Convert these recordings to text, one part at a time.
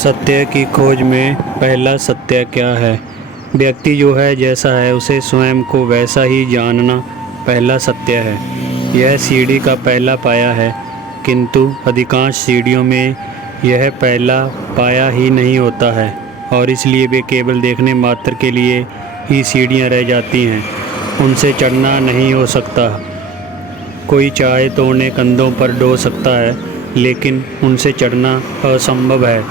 सत्य की खोज में पहला सत्य क्या है? व्यक्ति जो है जैसा है उसे स्वयं को वैसा ही जानना पहला सत्य है। यह सीढ़ी का पहला पाया है, किंतु अधिकांश सीढ़ियों में यह पहला पाया ही नहीं होता है और इसलिए वे केवल देखने मात्र के लिए ही सीढ़ियां रह जाती हैं। उनसे चढ़ना नहीं हो सकता। कोई चाहे तो उन्हें कंधों पर ढो सकता है, लेकिन उनसे चढ़ना असंभव है।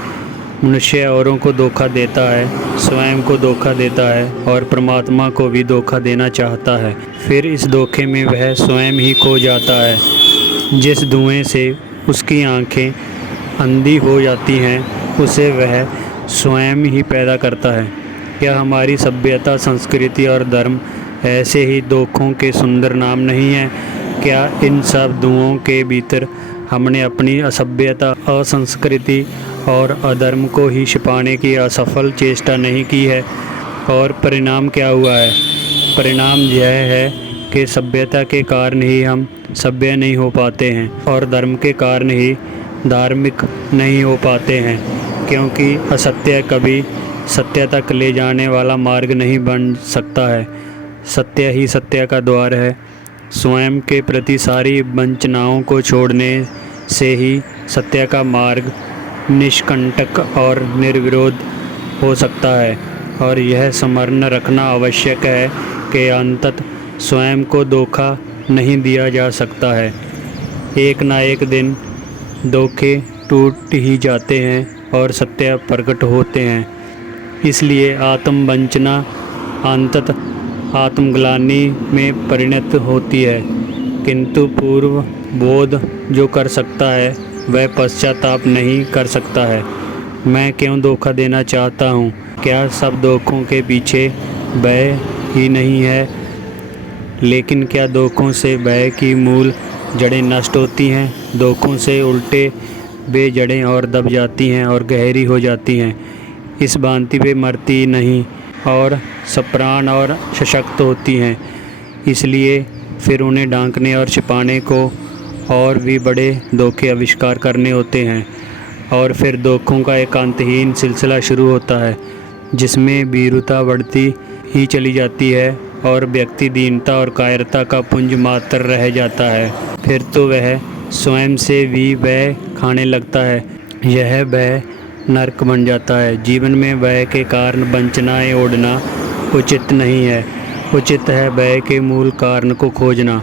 मनुष्य औरों को धोखा देता है, स्वयं को धोखा देता है और परमात्मा को भी धोखा देना चाहता है। फिर इस धोखे में वह स्वयं ही खो जाता है। जिस धुएं से उसकी आंखें अंधी हो जाती हैं, उसे वह स्वयं ही पैदा करता है। क्या हमारी सभ्यता, संस्कृति और धर्म ऐसे ही धोखों के सुंदर नाम नहीं हैं? क्या इन सब धुओं के भीतर हमने अपनी असभ्यता, असंस्कृति और अधर्म को ही छिपाने की असफल चेष्टा नहीं की है? और परिणाम क्या हुआ है? परिणाम यह है कि सभ्यता के कारण ही हम सभ्य नहीं हो पाते हैं और धर्म के कारण ही धार्मिक नहीं हो पाते हैं, क्योंकि असत्य कभी सत्य तक ले जाने वाला मार्ग नहीं बन सकता है। सत्य ही सत्य का द्वार है। स्वयं के प्रति सारी वंचनाओं को छोड़ने से ही सत्य का मार्ग निष्कंटक और निर्विरोध हो सकता है। और यह स्मरण रखना आवश्यक है कि अंततः स्वयं को धोखा नहीं दिया जा सकता है। एक ना एक दिन धोखे टूट ही जाते हैं और सत्य प्रकट होते हैं। इसलिए आत्मवंचना अंततः आत्मग्लानि में परिणत होती है, किंतु पूर्व बोध जो कर सकता है वह पश्चाताप नहीं कर सकता है। मैं क्यों धोखा देना चाहता हूँ? क्या सब धोखों के पीछे भय ही नहीं है? लेकिन क्या धोखों से भय की मूल जड़ें नष्ट होती हैं? धोखों से उल्टे वे जड़ें और दब जाती हैं और गहरी हो जाती हैं। इस भांति वे मरती नहीं और सप्राण और सशक्त होती हैं। इसलिए फिर उन्हें ढांकने और छिपाने को और भी बड़े धोखे आविष्कार करने होते हैं और फिर धोखों का एक अंतहीन सिलसिला शुरू होता है, जिसमें भीरुता बढ़ती ही चली जाती है और व्यक्ति दीनता और कायरता का पुंज मात्र रह जाता है। फिर तो वह स्वयं से भी भय खाने लगता है। यह भय नरक बन जाता है। जीवन में भय के कारण वंचनाएं ओढ़ना उचित नहीं है। उचित है भय के मूल कारण को खोजना।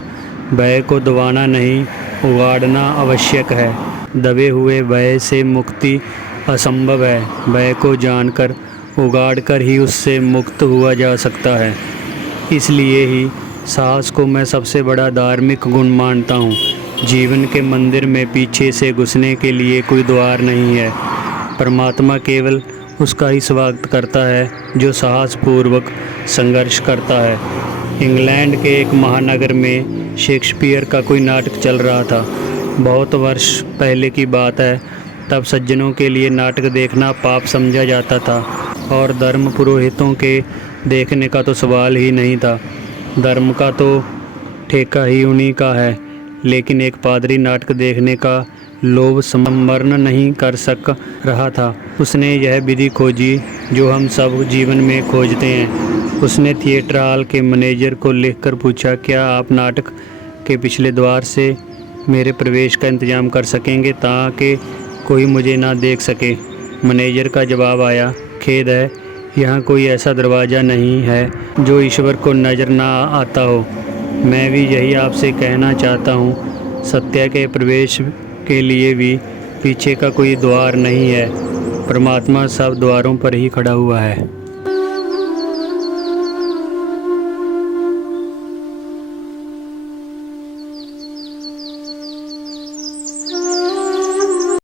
भय को दबाना नहीं, उगाड़ना आवश्यक है। दबे हुए भय से मुक्ति असंभव है। भय को जानकर उगाड़ कर ही उससे मुक्त हुआ जा सकता है। इसलिए ही साहस को मैं सबसे बड़ा धार्मिक गुण मानता हूँ। जीवन के मंदिर में पीछे से घुसने के लिए कोई द्वार नहीं है। परमात्मा केवल उसका ही स्वागत करता है जो साहसपूर्वक संघर्ष करता है। इंग्लैंड के एक महानगर में शेक्सपियर का कोई नाटक चल रहा था। बहुत वर्ष पहले की बात है। तब सज्जनों के लिए नाटक देखना पाप समझा जाता था और धर्म पुरोहितों के देखने का तो सवाल ही नहीं था। धर्म का तो ठेका ही उन्हीं का है। लेकिन एक पादरी नाटक देखने का लोभ संवरण नहीं कर सक रहा था। उसने यह विधि खोजी जो हम सब जीवन में खोजते हैं। उसने थिएटर हॉल के मैनेजर को लिखकर पूछा, क्या आप नाटक के पिछले द्वार से मेरे प्रवेश का इंतजाम कर सकेंगे ताकि कोई मुझे ना देख सके? मैनेजर का जवाब आया, खेद है, यहाँ कोई ऐसा दरवाज़ा नहीं है जो ईश्वर को नज़र ना आता हो। मैं भी यही आपसे कहना चाहता हूँ। सत्य के प्रवेश के लिए भी पीछे का कोई द्वार नहीं है। परमात्मा सब द्वारों पर ही खड़ा हुआ है।